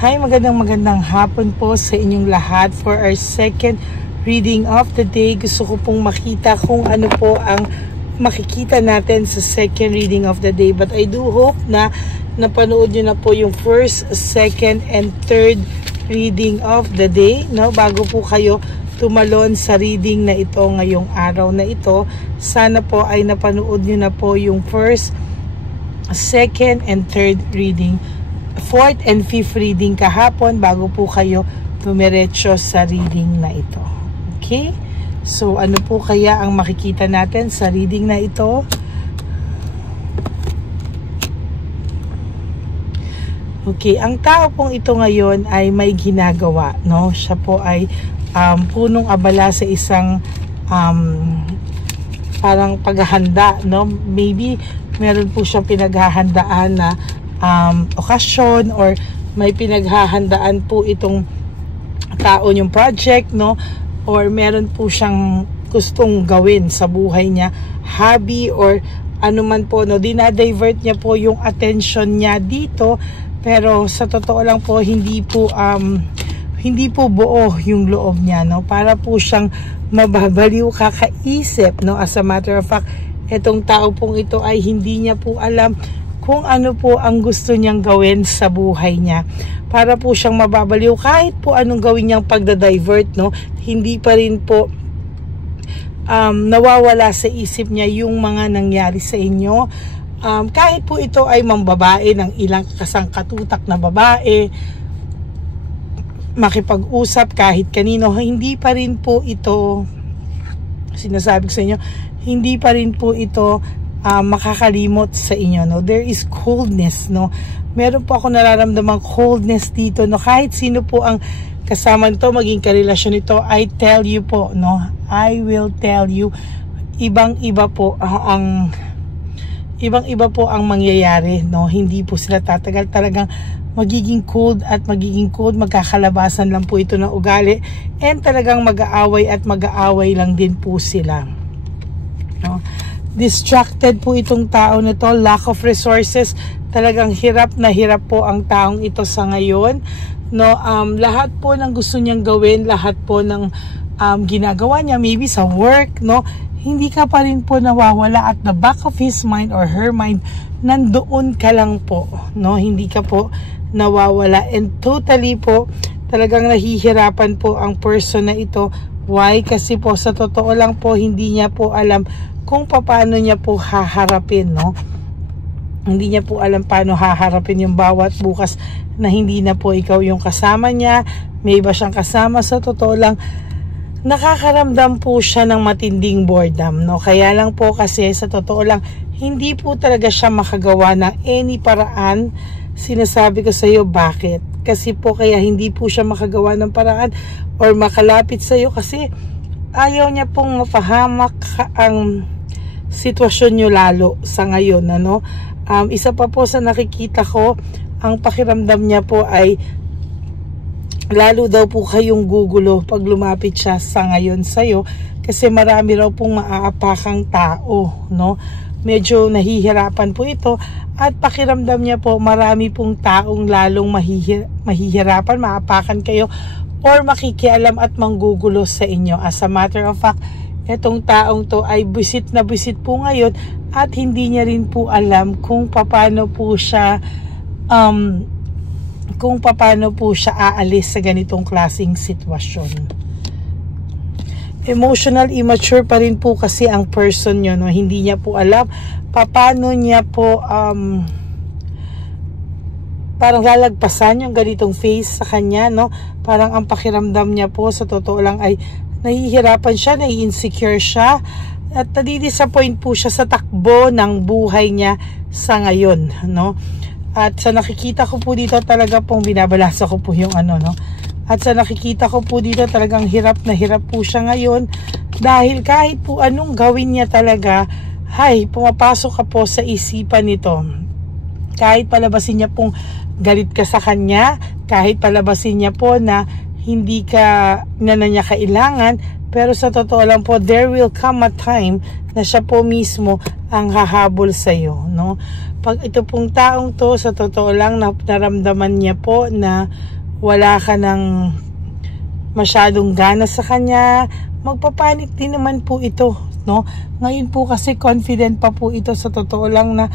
Hi, magandang hapon po sa inyong lahat for our second reading of the day. Gusto ko pong makita kung ano po ang makikita natin sa second reading of the day. But I do hope na napanood nyo na po yung first, second, and third reading of the day, no? Bago po kayo tumalon sa reading na ito ngayong araw na ito, sana po ay napanood nyo na po yung first, second, and third reading, fourth and fifth reading kahapon bago po kayo tumiretso sa reading na ito. Okay? So, ano po kaya ang makikita natin sa reading na ito? Okay, ang tao pong ito ngayon ay may ginagawa, no? Siya po ay punong abala sa isang parang paghahanda, no? Maybe meron po siyang pinaghahandaan na okasyon or may pinaghahandaan po itong tao yung project, no? Or meron po siyang gustong gawin sa buhay niya, hobby or ano man po, no? Dinadivert niya po yung attention niya dito, pero sa totoo lang po hindi po buo yung loob niya, no? Para po siyang mababaliw kakaisip, no? As a matter of fact, itong tao pong ito ay hindi niya po alam kung ano po ang gusto niyang gawin sa buhay niya. Para po siyang mababaliw kahit po anong gawin niyang pagdadivert, no? Hindi pa rin po nawawala sa isip niya yung mga nangyari sa inyo. Kahit po ito ay mambabae ng ilang kasangkatutak na babae, makipag-usap kahit kanino, hindi pa rin po ito, sinasabi ko sa inyo, hindi pa rin po ito makakalimot sa inyo, no? There is coldness, no? Meron po ako nararamdamang coldness dito, no? Kahit sino po ang kasama nito, maging karelasyon nito, I tell you po, no? I will tell you, ibang-iba po ang mangyayari, no? Hindi po sila tatagal, talagang magiging cold at magiging cold, magkakalabasan lang po ito ng ugali, and talagang mag-aaway at mag-aaway lang din po sila, no? Distracted po itong tao na to, lack of resources, talagang hirap na hirap po ang taong ito sa ngayon, no? Lahat po ng gusto niyang gawin, lahat po ng ginagawa niya, maybe sa work, no? Hindi ka pa rin po nawawala at the back of his mind or her mind, nandoon ka lang po, no? Hindi ka po nawawala, and totally po talagang nahihirapan po ang person na ito. Why? Kasi po sa totoo lang po hindi niya po alam kung paano niya po haharapin, no? Hindi niya po alam paano haharapin yung bawat bukas na hindi na po ikaw yung kasama niya, may iba siyang kasama. Sa totoo lang, nakakaramdam po siya ng matinding boredom, no? Kaya lang po kasi sa totoo lang, hindi po talaga siya makagawa ng any paraan. Sinasabi ko sa iyo, bakit? Kasi po kaya hindi po siya makagawa ng paraan or makalapit sa iyo kasi ayaw niya pong mapahamak ang sitwasyon nyo lalo sa ngayon, ano? Isa pa po sa nakikita ko, ang pakiramdam niya po ay lalo daw po kayong gugulo pag lumapit siya sa ngayon sa'yo kasi marami raw pong maaapakang tao, no? Medyo nahihirapan po ito at pakiramdam niya po marami pong taong lalong mahihirapan, maapakan kayo or makikialam at manggugulo sa inyo. As a matter of fact, itong taong to ay busit na busit po ngayon at hindi niya rin po alam kung paano po siya aalis sa ganitong klaseng sitwasyon. Emotional immature pa rin po kasi ang person nyo, no? Hindi niya po alam paano niya po parang lalagpasan yung ganitong phase sa kanya, no? Parang ang pakiramdam niya po sa totoo lang ay nahihirapan siya, nai-insecure siya at nadi-disappoint po siya sa takbo ng buhay niya sa ngayon, no? At sa nakikita ko po dito talaga pong binabalasa ko po yung ano, no? At sa nakikita ko po dito talagang hirap na hirap po siya ngayon dahil kahit po anong gawin niya talaga, hay, pumapasok ka po sa isipan nito. Kahit palabasin niya pong galit ka sa kanya, kahit palabasin niya po na hindi ka na niya kailangan, pero sa totoo lang po, there will come a time na siya po mismo ang hahabol sa iyo, no? Pag ito pong taong to, sa totoo lang, naramdaman niya po na wala ka ng masyadong gana sa kanya, magpapanik din naman po ito, no? Ngayon po kasi confident pa po ito, sa totoo lang, na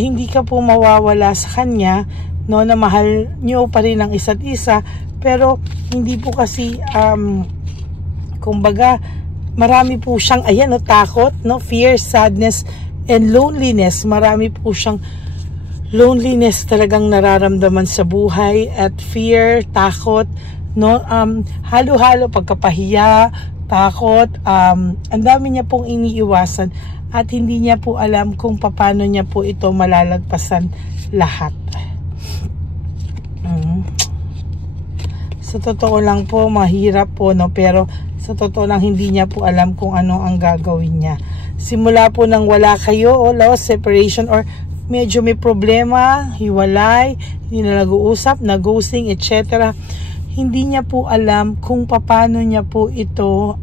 hindi ka po mawawala sa kanya, no, na mahal nyo pa rin ang isa't isa, pero hindi po kasi kumbaga marami po siyang takot, no, fear, sadness, and loneliness. Marami po siyang loneliness talagang nararamdaman sa buhay, at fear, takot, no, halo-halo, pagkapahiya, takot, ang dami niya pong iniiwasan, at hindi niya po alam kung paano niya po ito malalagpasan lahat. Sa totoo lang po, mahirap po, no, pero sa totoo lang hindi niya po alam kung ano ang gagawin niya. Simula po nang wala kayo, o loss, separation, or medyo may problema, hiwalay, hindi na nag-uusap, na-ghosting, etc. Hindi niya po alam kung paano niya po ito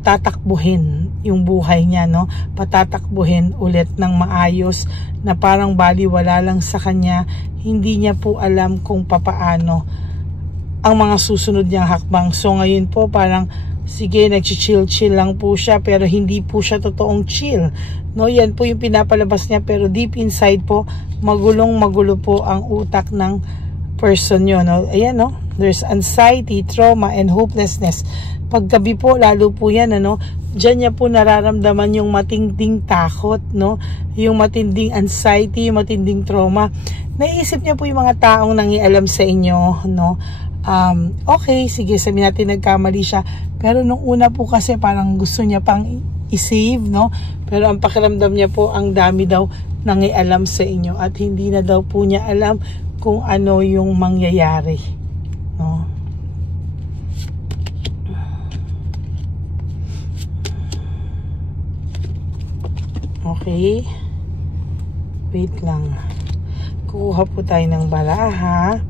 tatakbuhin yung buhay niya, no? Patatakbuhin ulit ng maayos, na parang baliwala lang sa kanya. Hindi niya po alam kung papaano ang mga susunod niyang hakbang. So ngayon po parang sige, nag-chill lang po siya, pero hindi po siya totoong chill, no? Yan po yung pinapalabas niya, pero deep inside po, magulo po ang utak ng person nyo, no? Ayan, no? There's anxiety, trauma, and hopelessness. Paggabi po, lalo po yan, ano? Diyan niya po nararamdaman yung matinding takot, no? Yung matinding anxiety, yung matinding trauma. Naisip niya po yung mga taong nangialam sa inyo, no? Okay, sige, sabihin natin nagkamali siya. Pero nung una po kasi parang gusto niya pang i-save, no? Pero ang pakiramdam niya po, ang dami daw nangialam sa inyo, at hindi na daw po niya alam kung ano yung mangyayari, no? Okay, wait lang, kukuha po tayo ng baraha.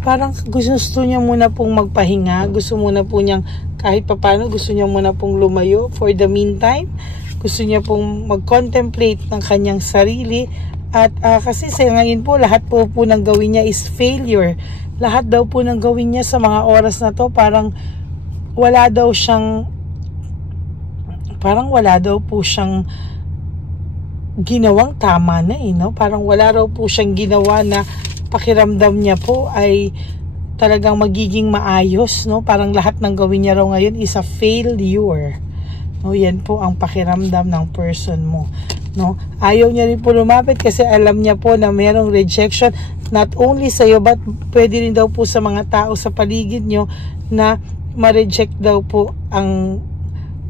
Parang gusto niya muna pong magpahinga, gusto muna po niyang kahit papano, gusto niya muna pong lumayo for the meantime. Gusto niya pong mag-contemplate ng kanyang sarili. At kasi sa ngayon po, lahat po ng gawin niya is failure. Lahat daw po ng gawin niya sa mga oras na to, parang wala daw po siyang ginawang tama na, no? Parang wala raw po siyang ginawa na pakiramdam niya po ay talagang magiging maayos, no? Parang lahat ng gawin niya raw ngayon is a failure, no? Yan po ang pakiramdam ng person mo, no? Ayaw niya rin po lumapit kasi alam niya po na mayroong rejection, not only sa iyo, but pwede rin daw po sa mga tao sa paligid nyo na ma-reject daw po ang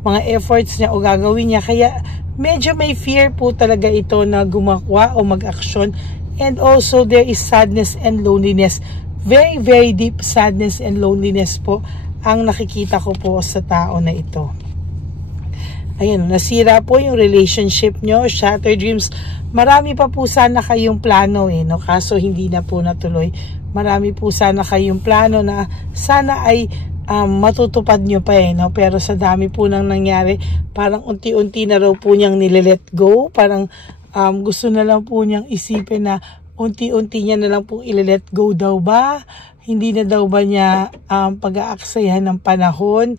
mga efforts niya o gagawin niya. Kaya medyo may fear po talaga ito na gumawa o mag-aksyon. And also there is sadness and loneliness. Very, very deep sadness and loneliness po ang nakikita ko po sa tao na ito. Ayan, nasira po yung relationship nyo, shattered dreams. Marami pa po sana kayong plano, no? Kaso hindi na po natuloy. Marami po sana kayong plano na sana ay matutupad nyo pa, no? Pero sa dami po nang nangyari, parang unti-unti na raw po niyang nile-let go. Parang gusto na lang po niyang isipin na unti-unti niya na lang po i-let go daw ba? Hindi na daw ba niya pag-aaksayahan ng panahon,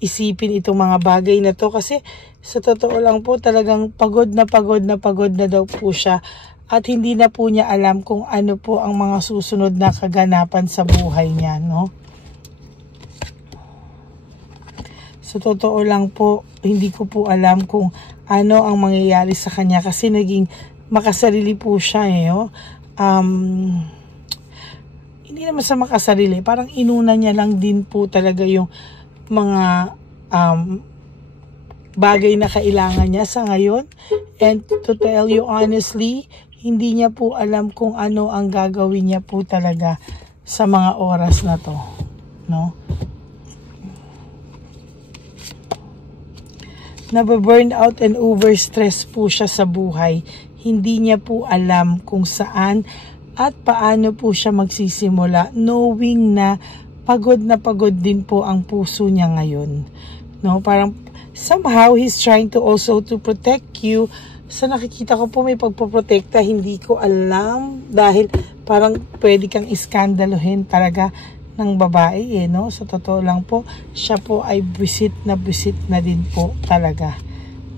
isipin itong mga bagay na to? Kasi sa totoo lang po, talagang pagod na daw po siya, at hindi na po niya alam kung ano po ang mga susunod na kaganapan sa buhay niya, no? Sa totoo lang po, hindi ko po alam kung ano ang mangyayari sa kanya, kasi naging makasarili po siya, hindi naman sa makasarili, parang inuna niya lang din po talaga yung mga bagay na kailangan niya sa ngayon. And to tell you honestly, hindi niya po alam kung ano ang gagawin niya po talaga sa mga oras na to, no? Nababurn out and overstress po siya sa buhay. Hindi niya po alam kung saan at paano po siya magsisimula, knowing na pagod din po ang puso niya ngayon, no? Parang somehow he's trying to also to protect you. Sa nakikita ko po may pagpoprotekta, hindi ko alam dahil parang pwede kang iskandaluhin talaga ng babae no? Sa totoo lang po, siya po ay visit na din po talaga,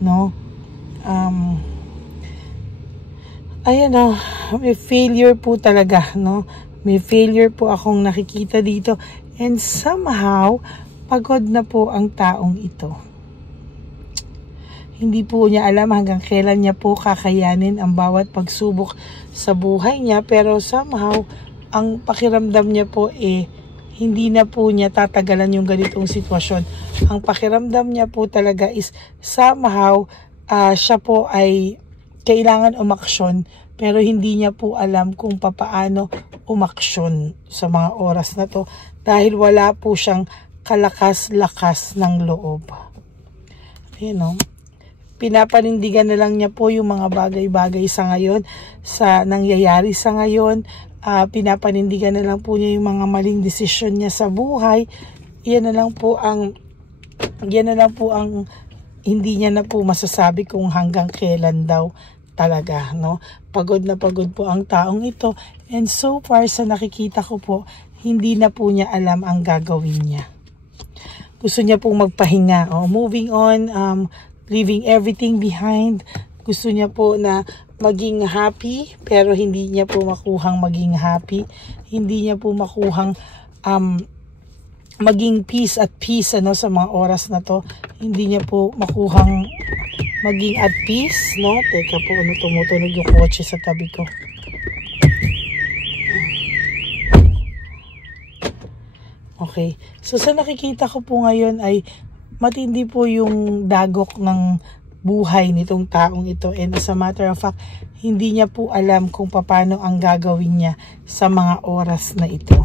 no? Ayan o, may failure po talaga, no? May failure po akong nakikita dito and somehow, pagod na po ang taong ito. Hindi po niya alam hanggang kailan niya po kakayanin ang bawat pagsubok sa buhay niya. Pero somehow, ang pakiramdam niya po hindi na po niya tatagalan yung ganitong sitwasyon. Ang pakiramdam niya po talaga is somehow, siya po ay kailangan umaksyon. Pero hindi niya po alam kung papaano umaksyon sa mga oras na to. Dahil wala po siyang kalakas-lakas ng loob. Ayan o. Pinapanindigan na lang niya po yung mga bagay-bagay sa ngayon, sa nangyayari sa ngayon. Pinapanindigan na lang po niya yung mga maling desisyon niya sa buhay. Yan na lang po ang hindi niya na po masasabi kung hanggang kailan daw talaga, no? Pagod na pagod po ang taong ito. And so far sa nakikita ko po, hindi na po niya alam ang gagawin niya. Gusto niya pong magpahinga. Moving on, leaving everything behind. Gusto niya po na maging happy, pero hindi niya po makuhang maging happy. Hindi niya po makuhang maging peace at peace sa mga oras na to. Hindi niya po makuhang maging at peace, no? Teka po, tumutunog yung kotse sa tabi ko. Okay. So sa nakikita ko po ngayon ay matindi po yung dagok ng buhay nitong taong ito. And as a matter of fact, hindi niya po alam kung paano ang gagawin niya sa mga oras na ito.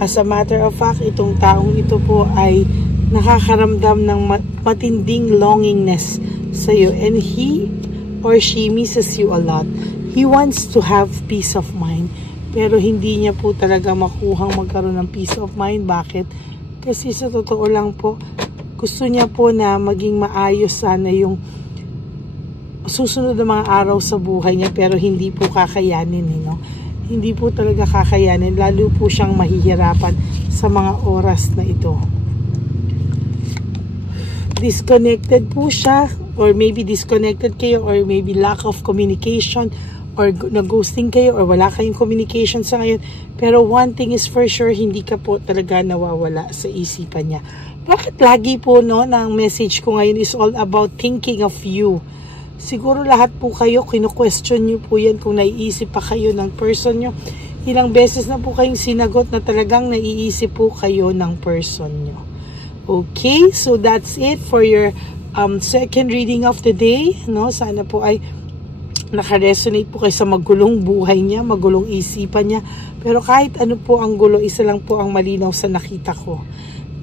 As a matter of fact, itong taong ito po ay nakakaramdam ng matinding longingness sa iyo. And he or she misses you a lot. He wants to have peace of mind. Pero hindi niya po talaga makuhang magkaroon ng peace of mind. Bakit? Kasi sa totoo lang po, gusto niya po na maging maayos sana yung susunod na mga araw sa buhay niya, pero hindi po kakayanin, no? Hindi po talaga kakayanin, lalo po siyang mahihirapan sa mga oras na ito. Disconnected po siya, or maybe disconnected kayo, or maybe lack of communication, or nag-ghosting kayo, or wala kayong communication sa ngayon. Pero one thing is for sure, hindi ka po talaga nawawala sa isipan niya. Bakit lagi po ng message ko ngayon is all about thinking of you? Siguro lahat po kayo, kinu-question nyo po yan kung naiisip pa kayo ng person nyo. Ilang beses na po kayong sinagot na talagang naiisip po kayo ng person nyo. Okay, so that's it for your second reading of the day. No? Sana po ay nakaresonate po kayo sa magulong buhay niya, magulong isipan niya. Pero kahit ano po ang gulo, isa lang po ang malinaw sa nakita ko,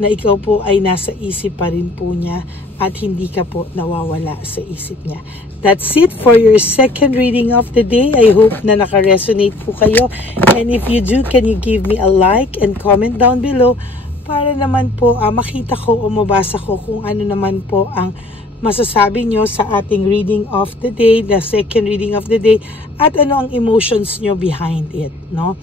na ikaw po ay nasa isip pa rin po niya at hindi ka po nawawala sa isip niya. That's it for your second reading of the day. I hope na naka-resonate po kayo. And if you do, can you give me a like and comment down below para naman po makita ko o mabasa ko kung ano naman po ang masasabi nyo sa ating reading of the day, the second reading of the day, at ano ang emotions nyo behind it, no?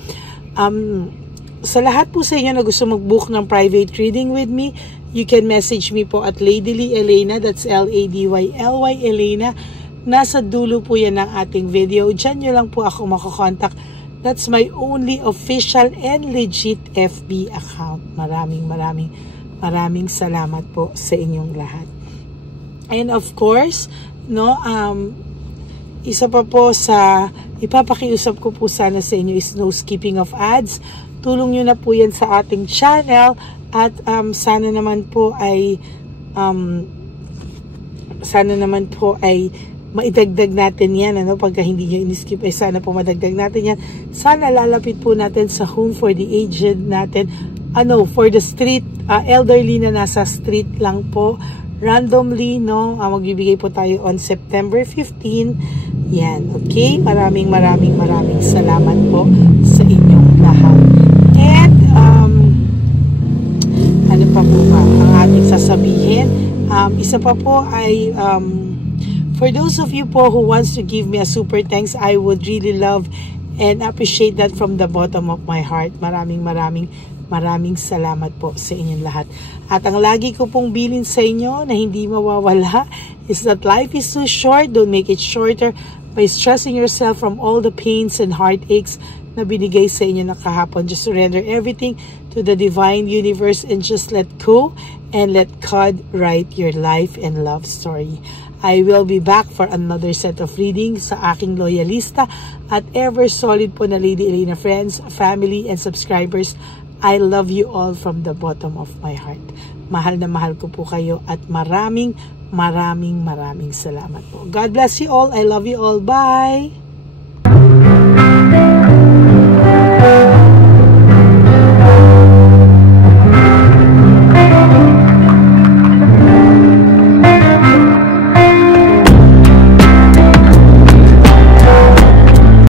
Sa lahat po sa inyo na gusto mag-book ng private reading with me, you can message me po at Ladyly Elena, that's L-A-D-Y-L-Y Elena. Nasa dulo po yan ng ating video. Diyan nyo lang po ako makakontakt. That's my only official and legit FB account. Maraming salamat po sa inyong lahat. And of course, no, isa pa po sa ipapakiusap ko po sana sa inyo is no skipping of ads. Tulong nyo na po yan sa ating channel at sana naman po ay maidagdag natin yan, pagka hindi nyo in-skip ay sana po madagdag natin yan. Sana lalapit po natin sa home for the aged natin, for the street, elderly na nasa street lang po, randomly, magbibigay po tayo on September 15. Yan, okay? Maraming salamat po sa inyong lahat. And ano pa po ba ang ating sasabihin? Isa pa po ay for those of you po who wants to give me a super thanks, I would really love and appreciate that from the bottom of my heart. Maraming salamat po sa inyong lahat. At ang lagi ko pong bilin sa inyo na hindi mawawala is that life is too short. Don't make it shorter by stressing yourself from all the pains and heartaches na binigay sa inyo na kahapon. Just surrender everything to the divine universe and just let go and let God write your life and love story. I will be back for another set of readings sa aking loyalista at ever solid po na Lady Elena friends, family, and subscribers. I love you all from the bottom of my heart. Mahal na mahal ko po kayo at maraming salamat po. God bless you all. I love you all. Bye!